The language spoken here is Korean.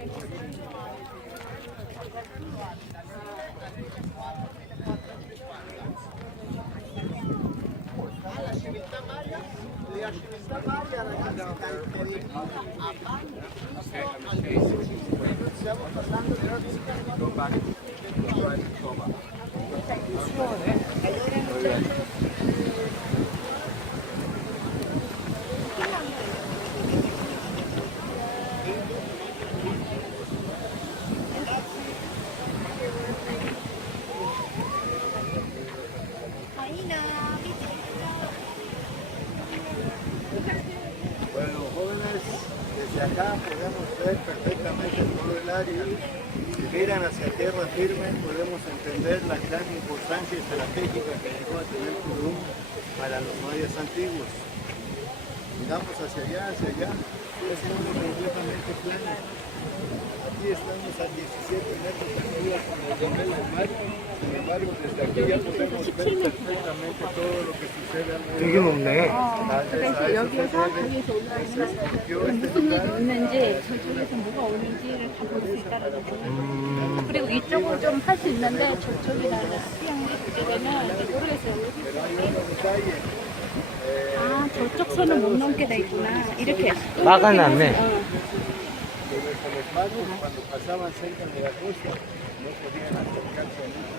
Allora, desde acá podemos ver perfectamente todo el área. Si miran hacia tierra firme, podemos entender la gran importancia estratégica que llegó a tener Tulum para los mayas antiguos. Miramos hacia allá, hacia allá, es un mundo completamente plano. Aquí estamos a 17 metros de altura con el nivel del mar. 되게 높네. 그래서 여기에서 저기에서 올라오면 무슨 일이 있는지 저쪽에서 뭐가 오는지를 다 볼 수 있다는 거죠. 그리고 이쪽은 좀 할 수 있는데 저쪽이나 수영이 있게 되면 모르겠어요. 여기 아 저쪽 선을 못 넘게 돼 있구나. 이렇게 막아놨네. 어. Los barcos cuando pasaban cerca de la costa no podían acercarse a